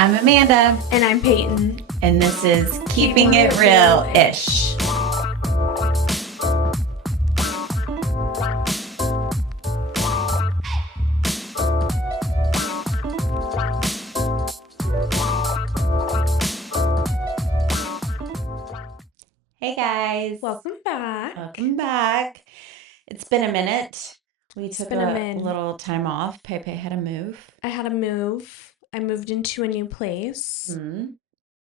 I'm Amanda, And I'm Peyton. and this is Keeping It Real-ish. Hey guys. Welcome back. Welcome back. It's been a minute. We took been a a min. little time off. Pepe had to move. I had to move. I moved into a new place. Hmm.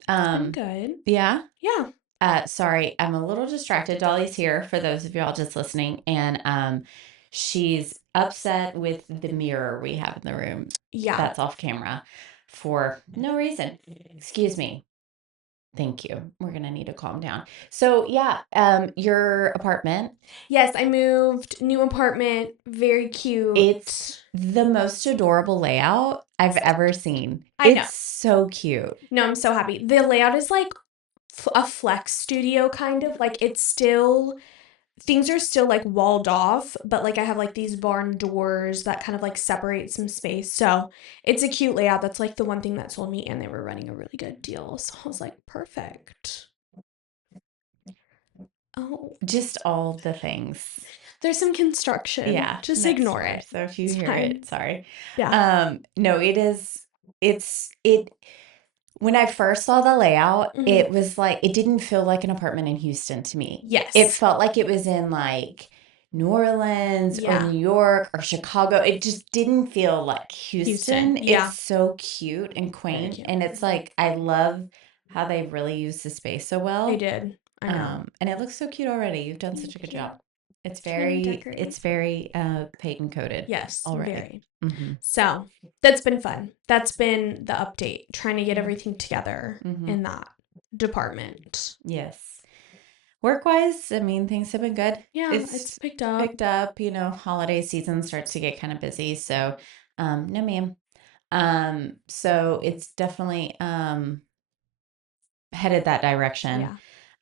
It's been good. Yeah. Yeah. Sorry, I'm a little distracted. Dolly's here for those of y'all just listening, and she's upset with the mirror we have in the room. Yeah. That's off camera for no reason. Excuse me. Thank you. We're gonna need to calm down. So yeah, your apartment. Yes, I moved. New apartment. Very cute. It's the most adorable layout I've ever seen. I know. It's so cute. No, I'm so happy. The layout is like a flex studio kind of. Like it's still, things are still like walled off, but like I have like these barn doors that kind of like separate some space. So it's a cute layout. That's like the one thing that sold me, and they were running a really good deal. So I was like, perfect. Oh, Just all the things. there's some construction. Yeah. Just next ignore door. it. So if you It's hear fine. it, sorry. Yeah. No, it when I first saw the layout, Mhm. it was like it didn't feel like an apartment in Houston to me. Yes. It felt like it was in like New Orleans or Yeah. New York or Chicago. It just didn't feel like Houston. Yeah. It's so cute and quaint, cute. and it's like I love how they really used the space so well. They did. I know. And it looks so cute already. You've done such a good job. It's very Peyton coded. Yes, already. very. Mm-hmm. So that's been fun. That's been the update, trying to get everything together Mhm. in that department. Yes. Work-wise, I mean, things have been good. Yeah, it's picked up. You know, holiday season starts to get kind of busy, so no ma'am. So it's definitely headed that direction.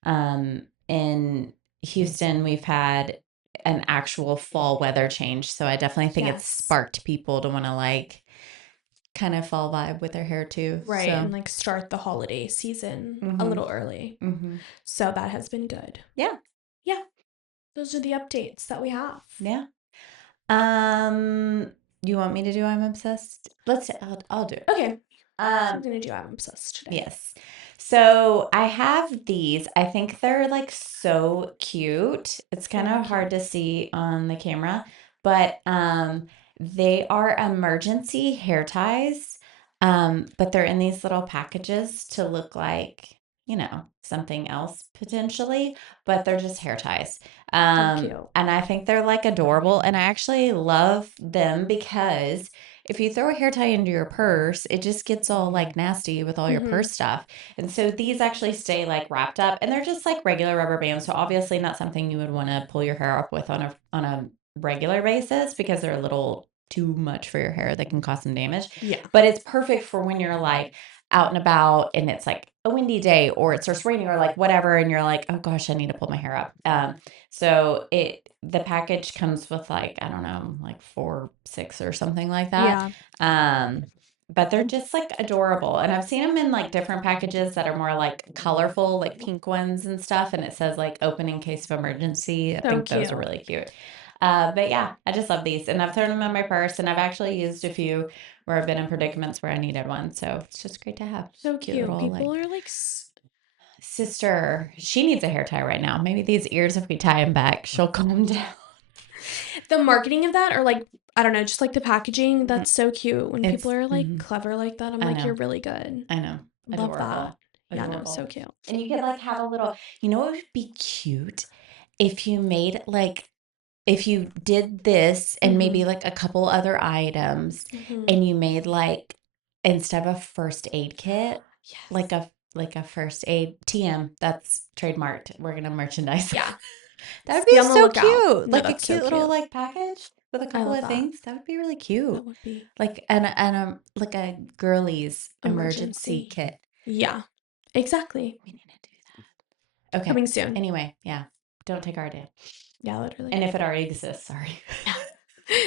Yeah. In Houston, we've had an actual fall weather change, so I definitely think it's Yes. sparked people to want to like kind of fall vibe with their hair too. Right, So. and like start the holiday season a Mhm. little early. Mm-hmm. So that has been good. Yeah. Yeah. Those are the updates that we have. Yeah. You want me to do I'm obsessed? I'll do it. Okay. I'm Um, gonna do I'm obsessed today. yes. So I have these. I think they're like so cute. It's kind Very of hard to see on the camera, but they are emergency hair ties. But they're in these little packages to look like, you know, something else potentially, but they're just hair ties. They're cute. And I think they're like adorable, and I actually love them because if you throw a hair tie into your purse, it just gets all like nasty with all your Mhm. purse stuff. And so these actually stay like wrapped up, and they're just like regular rubber bands. So obviously not something you would want to pull your hair up with on a regular basis because they're a little too much for your hair. They can cause some damage. Yeah. But it's perfect for when you're like out and about and it's like a windy day or it starts raining or like whatever, and you're like, oh gosh, I need to pull my hair up. So the package comes with like, I don't know, like 4, 6 or something like that. Yeah. But they're just like adorable. And I've seen them in like different packages that are more like colorful, like pink ones and stuff. And it says like open in case of emergency. I So think those are cute. really cute. But yeah, I just love these. And I've thrown them in my purse, and I've actually used a few where I've been in predicaments where I needed one. So it's just great to have. So Cute cute. little, People like, are like, sister, she needs a hair tie right now. Maybe these ears, if we tie them back, she'll calm down. the marketing of that, or like, I don't know, just like the packaging. That's so cute. When people are like Mhm. clever like that, I'm I like, know. you're really good. I know. Love Adorable. that. Yeah, no, Adorable. so cute. And you could like have a little, you know what would be cute? If you made like, if you did this and maybe like a couple other items, Mhm. and you made like, instead of a first aid kit, Yes. like a first aid TM, that's trademarked. We're gonna merchandise. Yeah. That would Be be on the so lookout. cute. No, Like a that's so cute little cute. like package with a couple love of that. things. That would be really cute. That would be Like like a girlies emergency kit. Yeah, exactly. We need to do that. Okay. Coming soon. Anyway, yeah. Don't take our idea. Yeah, literally. And if it already exists, sorry.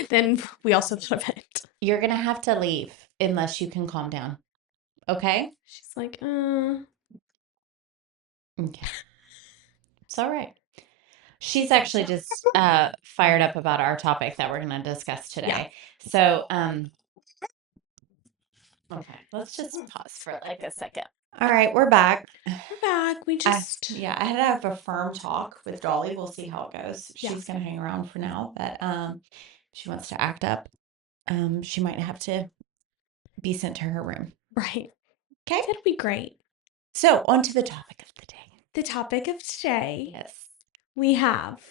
Then we also thought of it. You're gonna have to leave unless you can calm down. Okay? She's like, Okay. It's all right. She's actually just fired up about our topic that we're going to discuss yeah. today. So, okay, let's just pause for like a second. All right, we're back. We're back. We just, I had to have a firm talk with Dolly. We'll see how it goes. Yeah. She's going to hang around for now, but she wants to act up. She might have to be sent to her room. right. Okay. That'll be great. So, on to the topic of the day. The topic of today, Yes. we have.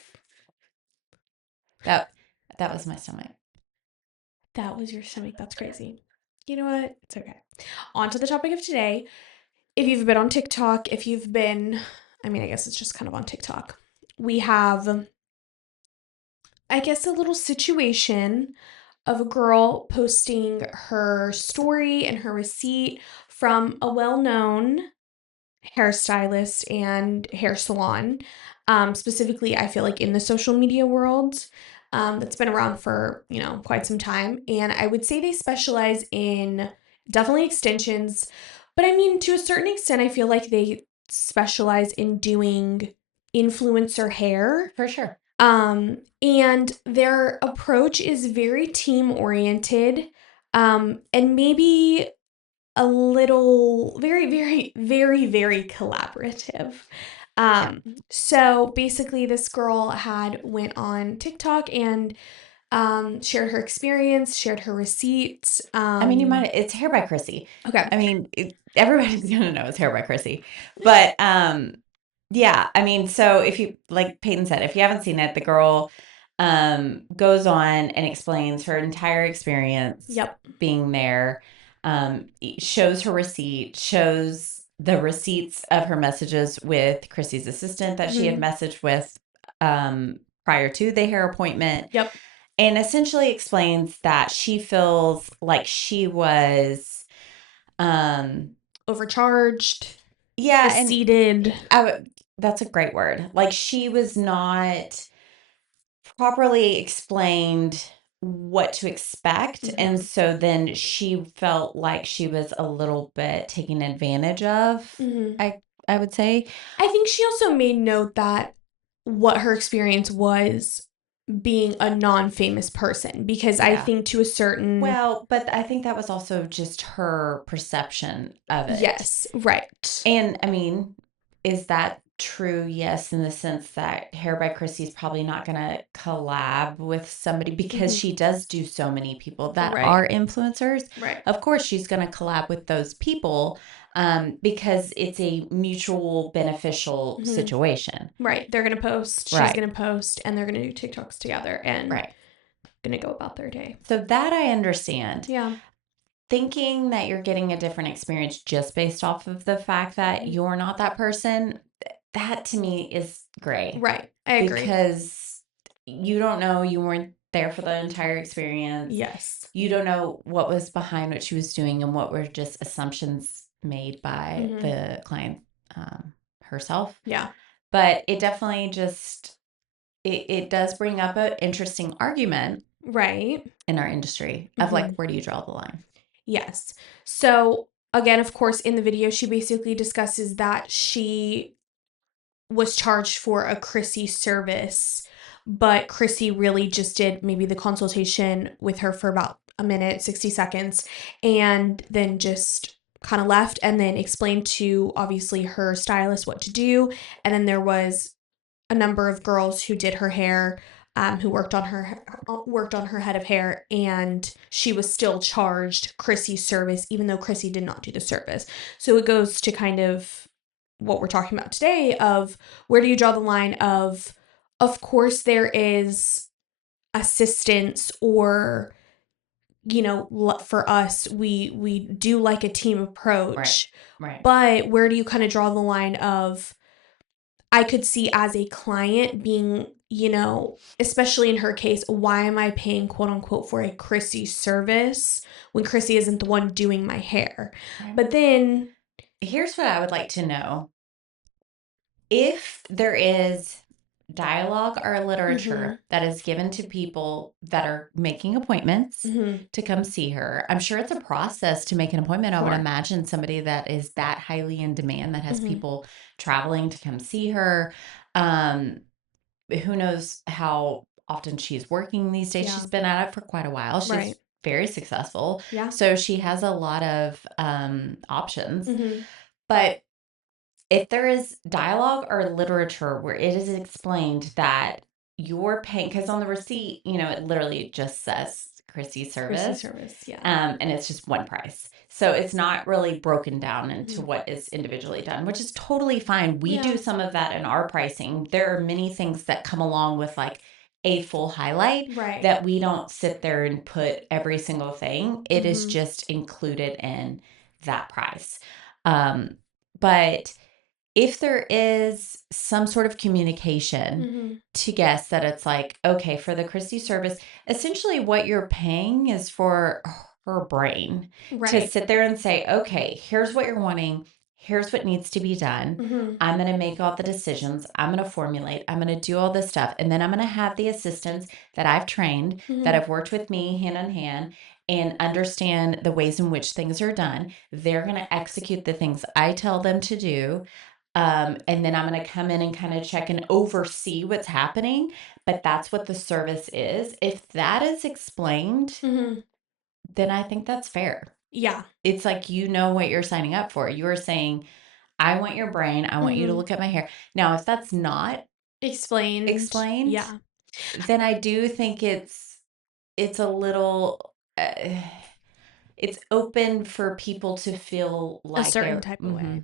That was my stomach. That was your stomach. That's crazy. You know what? It's okay. On to the topic of today. If you've been on TikTok, I guess it's just kind of on TikTok. We have, I guess, a little situation of a girl posting her story and her receipt from a well-known hairstylist and hair salon. Specifically, I feel like in the social media world, that's been around for, quite some time. And I would say they specialize in definitely extensions, but I mean, to a certain extent, I feel like they specialize in doing influencer hair. For sure. And their approach is very team oriented, and maybe a little very, very, very, very collaborative. So basically this girl had went on TikTok and shared her experience, shared her receipts. It's Hair by Chrissy. Okay. I mean, everybody's going to know it's Hair by Chrissy. But yeah, so if you, like Peyton said, if you haven't seen it, the girl goes on and explains her entire experience Yep. being there, shows her receipt, shows the receipts of her messages with Chrissy's assistant that she had messaged with prior to the hair appointment. Yep. And essentially explains that she feels like she was Overcharged. yeah, Receited. that's a great word. Like she was not properly explained what to expect, and so then she felt like she was a little bit taken advantage of. I would say. I think she also made note that what her experience was being a non-famous person, because I think to a certain Well, but I think that was also just her perception of it. Yes, right. And is that true? Yes, in the sense that Hair by Chrissy is probably not going to collab with somebody because she does do so many people that are influencers. Right. Of course, she's going to collab with those people because it's a mutual beneficial situation. Right. They're going to post, she's going to post, and they're going to do TikToks together and going to go about their day. So that I understand. Yeah. Thinking that you're getting a different experience just based off of the fact that you're not that person, that to me is gray. Right. I agree. Because you don't know, you weren't there for the entire experience. Yes. You don't know what was behind what she was doing and what were just assumptions made by the client herself. Yeah. But it definitely just, it does bring up an interesting argument. Right. In our industry of like, where do you draw the line? Yes. So again, of course, in the video, she basically discusses that she was charged for a Chrissy service, but Chrissy really just did maybe the consultation with her for about a minute, 60 seconds, and then just kind of left and then explained to obviously her stylist what to do. And then there was a number of girls who did her hair, who worked on her head of hair, and she was still charged Chrissy's service, even though Chrissy did not do the service. So it goes to kind of what we're talking about today of where do you draw the line of course there is assistance, or for us we do like a team approach, right. But where do you kind of draw the line of, I could see as a client being, especially in her case, why am I paying quote unquote for a Chrissy service when Chrissy isn't the one doing my hair? Right. But then here's what I would like to know. If there is dialogue or literature that is given to people that are making appointments to come see her. I'm sure it's a process to make an appointment. I would Sure. imagine somebody that is that highly in demand, that has people traveling to come see her. Who knows how often she's working these days. Yeah. She's been at it for quite a while. She's Right. very successful. Yeah. So she has a lot of options. Mm-hmm. But if there is dialogue or literature where it is explained that you're paying, because on the receipt, it literally just says Chrissy Chrissy service, service. Yeah. and it's just one price. So it's not really broken down into what is individually done, which is totally fine. We do some of that in our pricing. There are many things that come along with like a full highlight Right. that we don't sit there and put every single thing. It is just included in that price. But if there is some sort of communication to guests that it's like, okay, for the Christie service, essentially what you're paying is for her brain to sit there and say, okay, here's what you're wanting. Here's what needs to be done. I'm going to make all the decisions. I'm going to formulate. I'm going to do all this stuff. And then I'm going to have the assistants that I've trained, that have worked with me hand in hand and understand the ways in which things are done. They're going to execute the things I tell them to do. And then I'm going to come in and kind of check and oversee what's happening. But that's what the service is. If that is explained, then I think that's fair. Yeah. It's like, what you're signing up for. You are saying, I want your brain. I want you to look at my hair. Now, if that's not explained, yeah, then I do think it's a little, it's open for people to feel a like certain they're type of way.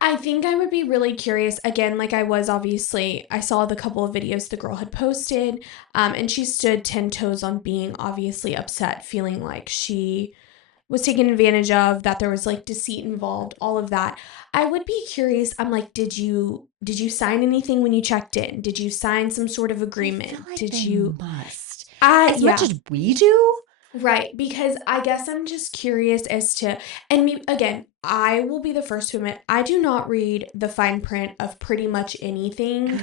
I think I would be really curious again, like I saw the couple of videos the girl had posted, and she stood 10 toes on being obviously upset, feeling like she was taken advantage of, that there was like deceit involved, all of that. I would be curious. I'm like, did you sign anything when you checked in? Did you sign some sort of agreement? I feel like did they you must, as much as we do? Right, because I guess I'm just curious as to, and me again, I will be the first to admit, I do not read the fine print of pretty much anything.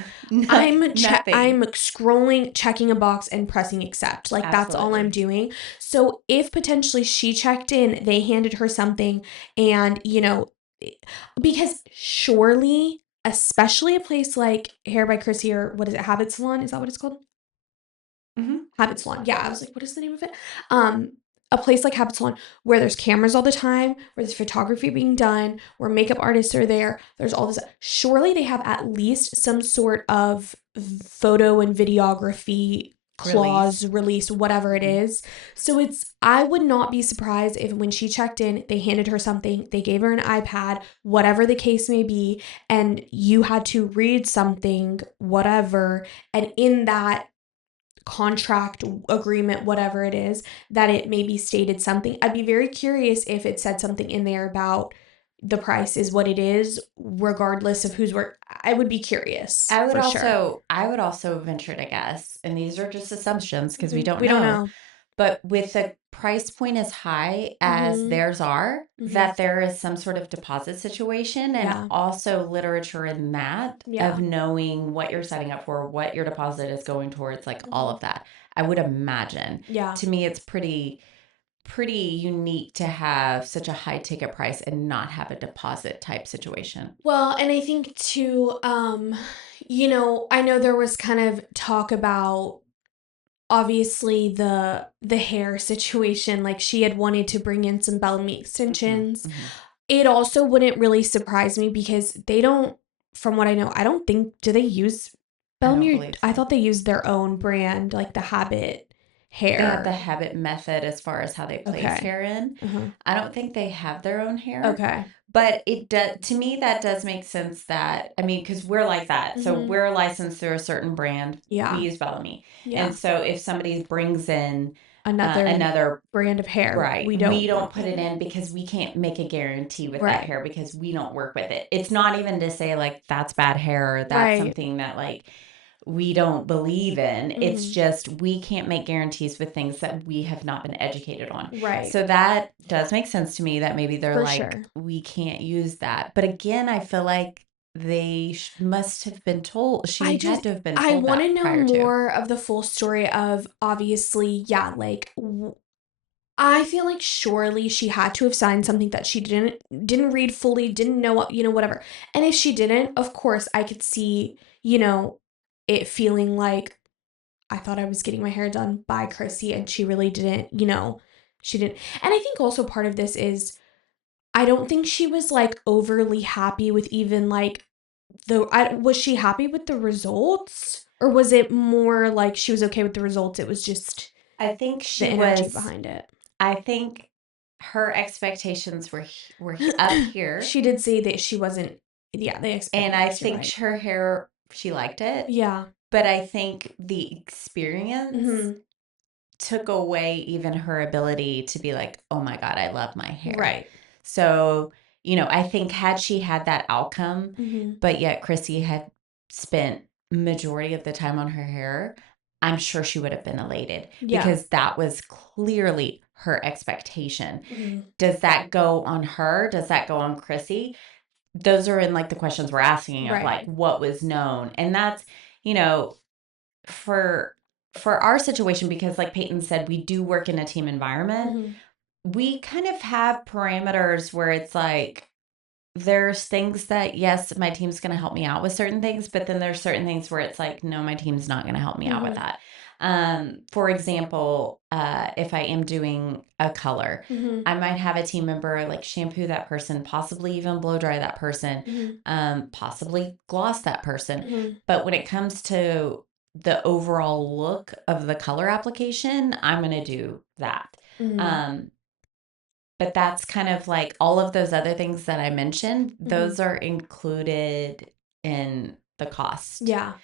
I'm Nothing. scrolling, checking a box, and pressing accept. Like that's all I'm doing. So if potentially she checked in, they handed her something, and because surely, especially a place like Hair by Chrissy, or what is it, Habit Salon? Is that what it's called? Habit Salon. Yeah, I was like, what is the name of it? A place like Habit Salon where there's cameras all the time, where there's photography being done, where makeup artists are there. There's all this. Surely they have at least some sort of photo and videography clause, release, whatever it is. So I would not be surprised if when she checked in, they handed her something, they gave her an iPad, whatever the case may be, and you had to read something, whatever, and in that contract agreement, whatever it is, that it maybe stated something. I'd be very curious if it said something in there about the price is what it is, regardless of whose work. I would be curious. I would also venture to guess, and these are just assumptions because we don't know. But with a price point as high as theirs are, that there is some sort of deposit situation, and also literature in that of knowing what you're setting up for, what your deposit is going towards, like all of that. I would imagine. Yeah. To me, it's pretty unique to have such a high ticket price and not have a deposit type situation. Well, and I think too, I know there was kind of talk about obviously the hair situation, like she had wanted to bring in some Bellamy extensions. It also wouldn't really surprise me because they don't, from what I know, I don't think, do they use Bellamy? I thought they used their own brand, like the Habit hair. They have the Habit method as far as how they place hair in. I don't think they have their own hair. Okay. But it does, to me, that does make sense that, because we're like that. So we're licensed through a certain brand. Yeah. We use Bellamy. Yeah. And so if somebody brings in another brand of hair, right, we don't put it in because we can't make a guarantee with that hair because we don't work with it. It's not even to say like that's bad hair or that's something that like we don't believe in. It's just we can't make guarantees with things that we have not been educated on. Right. So that does make sense to me that maybe they're we can't use that. But again, I feel like they must have been told. I She had just to have been I told want to that know prior to. more of the full story of, obviously, yeah, like I feel like surely she had to have signed something that she didn't read fully, didn't know what, whatever. And if she didn't, of course, I could see, it feeling like I thought I was getting my hair done by Chrissy and she really didn't, she didn't. And I think also part of this is I don't think she was like overly happy with even like was she happy with the results, or was it more like she was okay with the results? It was just I think the she energy was. behind it. I think her expectations were up here, She did say that she wasn't, yeah, the and I expectations, you're think right. her hair, she liked it. Yeah. But I think the experience Mhm. took away even her ability to be like, oh my God, I love my hair. Right. So, I think had she had that outcome, Mhm. but yet Chrissy had spent majority of the time on her hair, I'm sure she would have been elated Yeah. because that was clearly her expectation. Mhm. Does that go on her? Does that go on Chrissy? Those are in like the questions we're asking of Right. like what was known. And that's, you know, for our situation, because like Peyton said, we do work in a team environment. Mhm. We kind of have parameters where it's like there's things that yes, my team's going to help me out with certain things, but then there's certain things where it's like no, my team's not going to help me out with Mhm. that. For example, if I am doing a color, Mhm. I might have a team member like shampoo that person, possibly even blow dry that person, Mhm. possibly gloss that person. Mhm. But when it comes to the overall look of the color application, I'm going to do that. Mhm. Um, but that's kind of like all of those other things that I mentioned, Mhm. those are included in the cost. Yeah.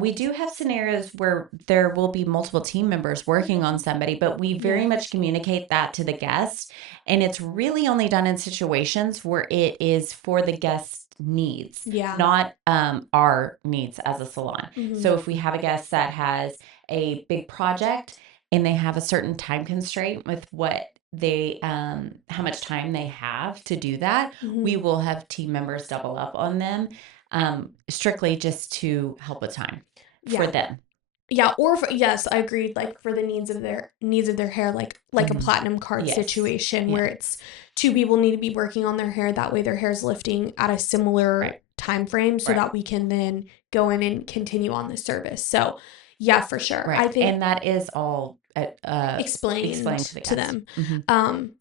We do have scenarios where there will be multiple team members working on somebody, but we very Yeah. much communicate that to the guest. And it's really only done in situations where it is for the guest's needs, Yeah. not our needs as a salon. So Mhm. if we have a guest that has a big project and they have a certain time constraint with what they how much time they have to do that, we Mhm. will have team members double up on them, strictly just to help with time for Yeah. them. Yeah, or for, yes, I agreed, like, for the needs of their hair, like a Hmm. platinum card Yes. situation where Yeah. it's two people need to be working on their hair, that way their hair's lifting at a similar time frame so Right. that we can then go in and continue on the service. So, yeah, for sure. I Right. think And that is all explained to explained the to guest. them. Hmm. Um,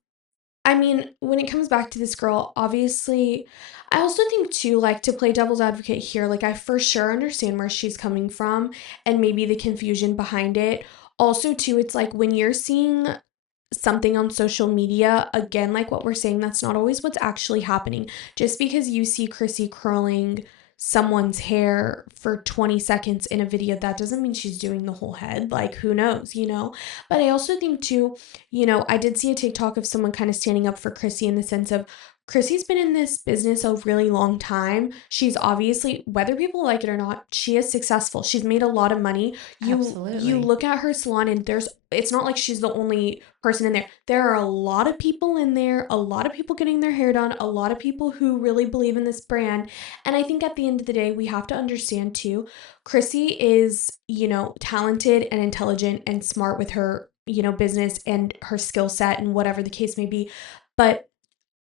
I mean, when it comes back to this girl, obviously, I also think too, like, to play devil's advocate here, like, I for sure understand where she's coming from and maybe the confusion behind it. Also, too, it's like when you're seeing something on social media, again, like what we're saying, that's not always what's actually happening. Just because you see Chrissy curling someone's hair for 20 seconds in a video, that doesn't mean she's doing the whole head. Like, who knows, But I also think, too, I did see a TikTok of someone kind of standing up for Chrissy in the sense of Chrissy's been in this business a really long time. She's obviously, whether people like it or not, she is successful. She's made a lot of money. You Absolutely. look at her salon and it's not like she's the only person in there. There are a lot of people in there, a lot of people getting their hair done, a lot of people who really believe in this brand. And I think at the end of the day, we have to understand too, Chrissy is, talented and intelligent and smart with her, business and her skill set and whatever the case may be. But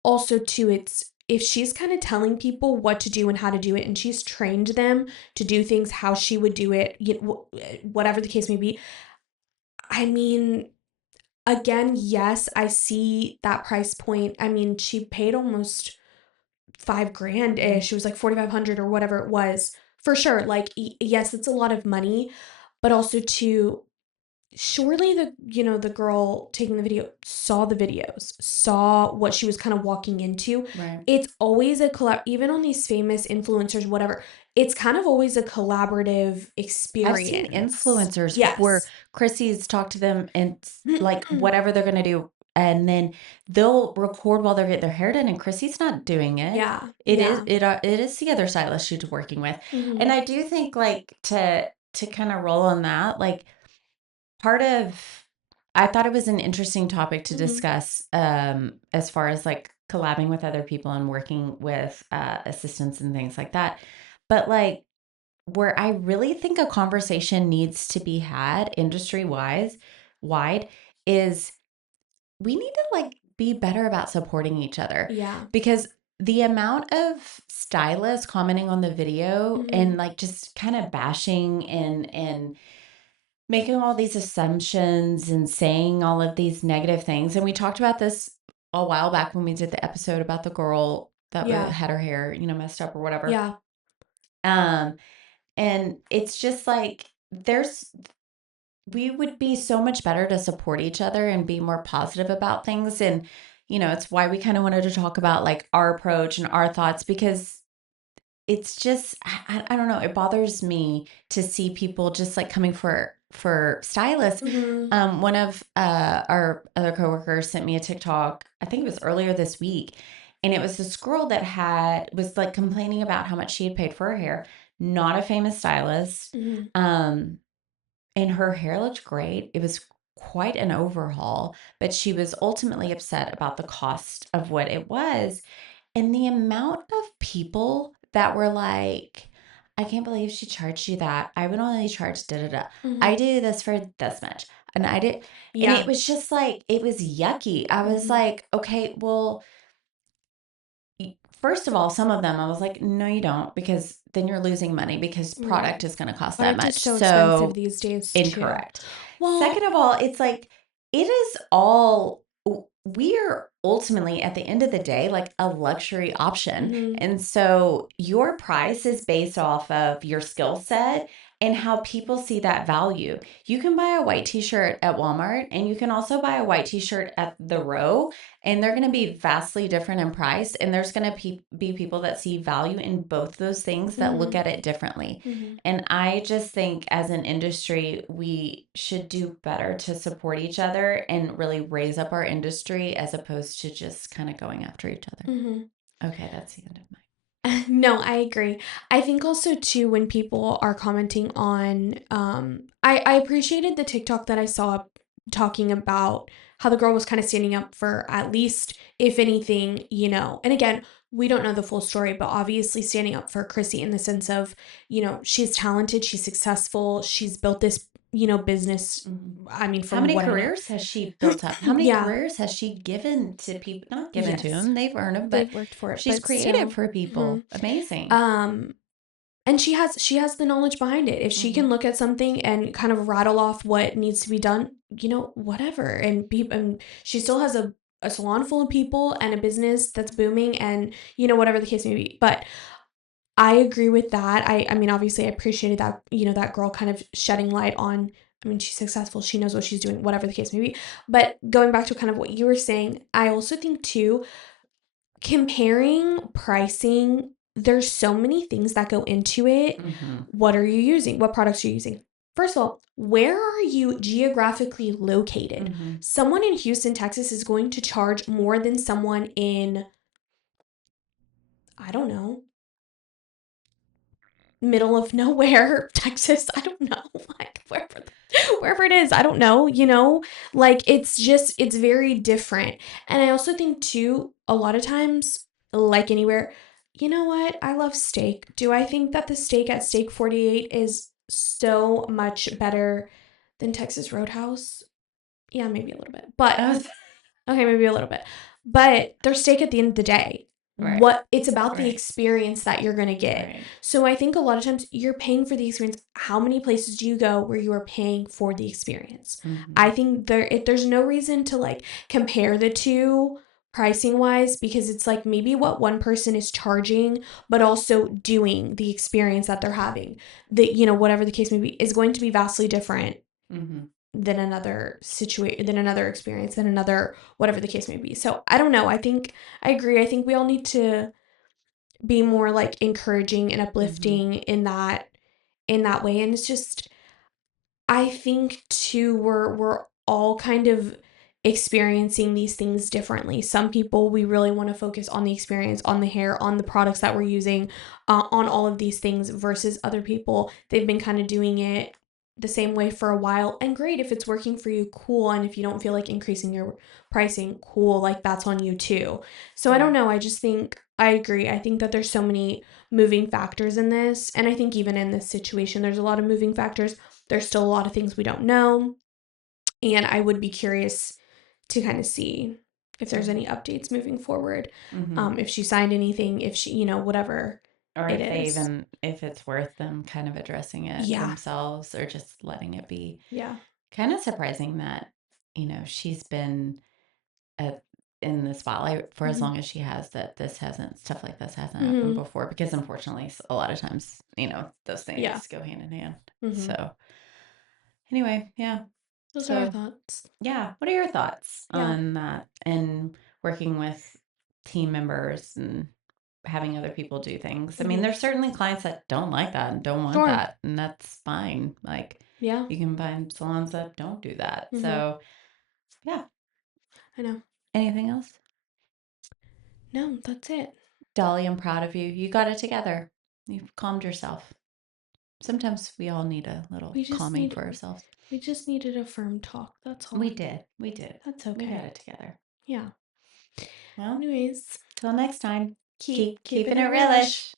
also too, it's if she's kind of telling people what to do and how to do it, and she's trained them to do things how she would do it, whatever the case may be. I mean, again, yes, I see that price point. I mean, she paid almost 5 grand Mhm. ish. It was like 4,500 or whatever it was. For sure. Like, yes, it's a lot of money, but also to surely the girl taking the video saw the videos, saw what she was kind of walking into. Right. It's always a collab, even on these famous influencers, whatever. It's kind of always a collaborative I've seen experience. influencers where Yes. Chrissy's talked to them and like whatever they're gonna do, and then they'll record while they're getting their hair done, and Chrissy's not doing it. Yeah. It is Yeah. it is the other stylist she's working with, and Mhm. I do think like to kind of roll on that, like part of I thought it was an interesting topic to Mhm. discuss as far as like collabing with other people and working with assistants and things like that. But like, where I really think a conversation needs to be had industry wide is we need to like be better about supporting each other, Yeah. because the amount of stylists commenting on the video and like just kind of bashing and making all these assumptions and saying all of these negative things. And we talked about this a while back when we did the episode about the girl that Yeah. had her hair, messed up or whatever. Yeah. Um, and it's just like we would be so much better to support each other and be more positive about things. And, it's why we kind of wanted to talk about like our approach and our thoughts, because it's just, I don't know. It bothers me to see people just like coming for stylists. One of our other coworkers sent me a TikTok, I think it was earlier this week. And it was this girl that was like complaining about how much she had paid for her hair, not a famous stylist. And her hair looked great. It was quite an overhaul, but she was ultimately upset about the cost of what it was. And the amount of people that were like, I can't believe she charged you that. I would only charge da da da. I do this for this much. And I did. And Yeah. it was just like, it was yucky. I was like, okay, well, first of all, some of them I was like, no, you don't, because then you're losing money because product is going to cost that Product is much. so expensive these days too. Incorrect. Well, Second of all, it's like, it is all, we are ultimately at the end of the day like a luxury option. And so your price is based off of your skill set and how people see that value. You can buy a white t-shirt at Walmart, and you can also buy a white t-shirt at the Row, and they're going to be vastly different in price. And there's going to be people that see value in both those things that look at it differently. And I just think as an industry, we should do better to support each other and really raise up our industry as opposed to just kind of going after each other. Okay, that's the end of mine. No, I agree. I think also too, when people are commenting on, I appreciated the TikTok that I saw talking about how the girl was kind of standing up for, at least if anything, and again, we don't know the full story, but obviously standing up for Chrissy in the sense of, she's talented, she's successful, she's built this, business. I mean, How from many what I know. careers has she built up? How many Yeah. careers has she given to people? Not given to Yes. them, they've earned them, but They've worked for it, she's but created still. for people. Amazing. And she has the knowledge behind it. If she can look at something and kind of rattle off what needs to be done, whatever. And she still has a salon full of people and a business that's booming, and whatever the case may be. But I agree with that. I mean, obviously I appreciated that, that girl kind of shedding light on, I mean, she's successful, she knows what she's doing, whatever the case may be. But going back to kind of what you were saying, I also think too, comparing pricing, there's so many things that go into it. What are you using? What products are you using? First of all, where are you geographically located? Someone in Houston, Texas is going to charge more than someone in, I don't know, middle of nowhere, Texas. I don't know, like wherever it is, I don't know, like it's very different. And I also think too, a lot of times, like anywhere, you know what? I love steak. Do I think that the steak at Steak 48 is so much better than Texas Roadhouse? Yeah, maybe a little bit. But okay, maybe a little bit. But they're steak at the end of the day. Right. What it's about the experience that you're going to get. Right. So I think a lot of times you're paying for the experience. How many places do you go where you are paying for the experience? I think there's no reason to like compare the two pricing wise, because it's like maybe what one person is charging, but also doing the experience that they're having, that whatever the case may be, is going to be vastly different than another situation, than another experience, than another whatever the case may be. So I don't know. I think I agree. I think we all need to be more like encouraging and uplifting in that way. And it's just, I think too, we're all kind of experiencing these things differently. Some people, we really want to focus on the experience, on the hair, on the products that we're using, on all of these things, versus other people, they've been kind of doing it the same way for a while. And great, if it's working for you, cool. And if you don't feel like increasing your pricing, cool. Like that's on you too. So I don't Right. know. I just think I agree. I think that there's so many moving factors in this. And I think even in this situation, there's a lot of moving factors. There's still a lot of things we don't know. And I would be curious to kind of see if there's any updates moving forward. Mm-hmm. If she signed anything, if she, whatever Or it if they is. even, if it's worth them kind of addressing it Yeah. themselves or just letting it be. Yeah. Kind of surprising that, she's been uh, in the spotlight for as Mm-hmm. long as she has, that stuff like this hasn't happened Mm-hmm. before, because unfortunately a lot of times, those Yeah. things go hand in hand. Mm-hmm. So anyway, yeah. Those are our So thoughts. yeah, what are your thoughts Yeah. on that and working with team members and having other people do things? I mean, Mm-hmm. there's certainly clients that don't like that and don't want Sure. that, and that's fine. Like, Yeah. you can find salons that don't do that. Mm-hmm. So yeah. I know. Anything else? No, that's it. Dolly, I'm proud of you. You got it together. You've calmed yourself. Sometimes we all need a little We just calming need for ourselves. we just needed a firm talk. That's all. We did. We did. That's We got okay. it together. Yeah. Well, Anyways, till next time. keep keeping Keeping it it realish. realish.